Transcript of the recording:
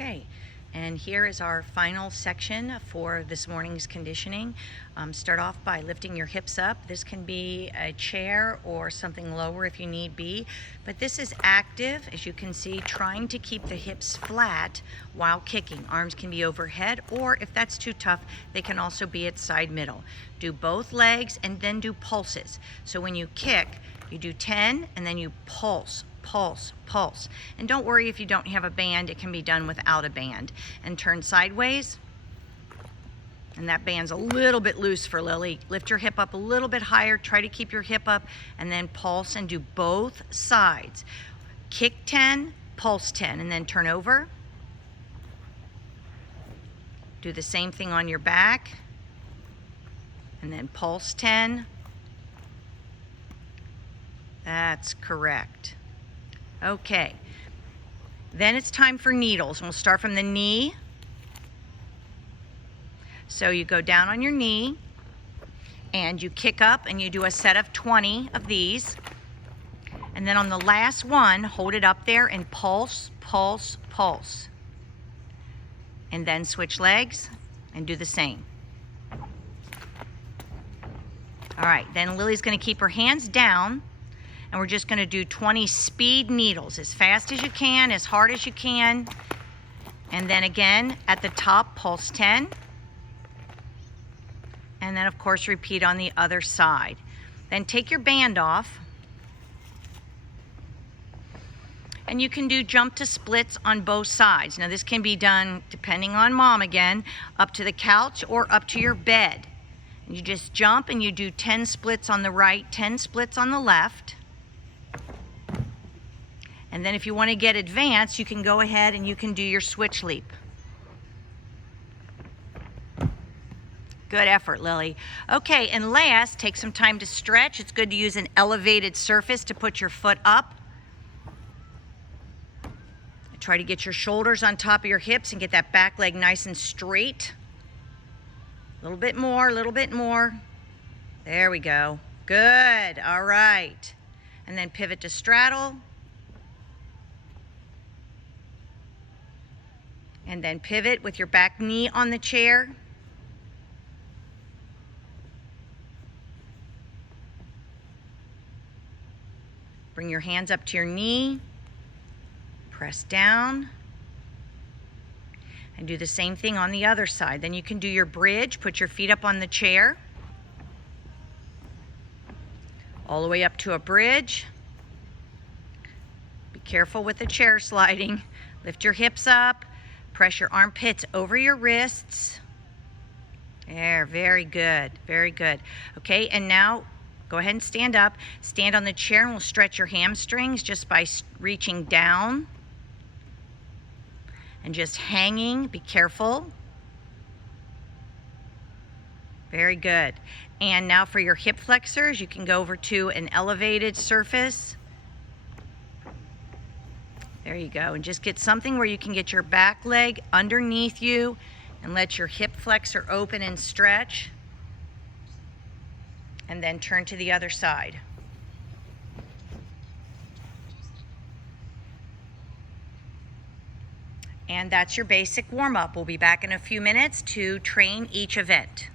Okay, and here is our final section for this morning's conditioning. Start off by lifting your hips up. This can be a chair or something lower if you need be, but this is active, as you can see, trying to keep the hips flat while kicking. Arms can be overhead, or if that's too tough, they can also be at side middle. Do both legs and then do pulses. So when you kick, you do 10 and then you pulse. Pulse, pulse. And don't worry if you don't have a band, it can be done without a band. And turn sideways. And that band's a little bit loose for Lily. Lift your hip up a little bit higher, try to keep your hip up, and then pulse and do both sides. Kick 10, pulse 10, and then turn over. Do the same thing on your back. And then pulse 10. That's correct. Okay, then it's time for needles, and we'll start from the knee. So you go down on your knee, and you kick up, and you do a set of 20 of these. And then on the last one, hold it up there and pulse, pulse, pulse. And then switch legs and do the same. All right, then Lily's gonna keep her hands down, and we're just gonna do 20 speed needles, as fast as you can, as hard as you can. And then again, at the top, pulse 10. And then of course, repeat on the other side. Then take your band off. And you can do jump to splits on both sides. Now this can be done, depending on mom again, up to the couch or up to your bed. And you just jump and you do 10 splits on the right, 10 splits on the left. And then if you want to get advanced, you can go ahead and you can do your switch leap. Good effort, Lily. Okay, and last, take some time to stretch. It's good to use an elevated surface to put your foot up. Try to get your shoulders on top of your hips and get that back leg nice and straight. A little bit more, a little bit more. There we go. Good, all right. And then pivot to straddle. And then pivot with your back knee on the chair. Bring your hands up to your knee. Press down. And do the same thing on the other side. Then you can do your bridge. Put your feet up on the chair. All the way up to a bridge. Be careful with the chair sliding. Lift your hips up. Press your armpits over your wrists. There, very good, very good. Okay, and now go ahead and stand up. Stand on the chair and we'll stretch your hamstrings just by reaching down. And just hanging, be careful. Very good. And now for your hip flexors, you can go over to an elevated surface. There you go, and just get something where you can get your back leg underneath you and let your hip flexor open and stretch. And then turn to the other side. And that's your basic warm-up. We'll be back in a few minutes to train each event.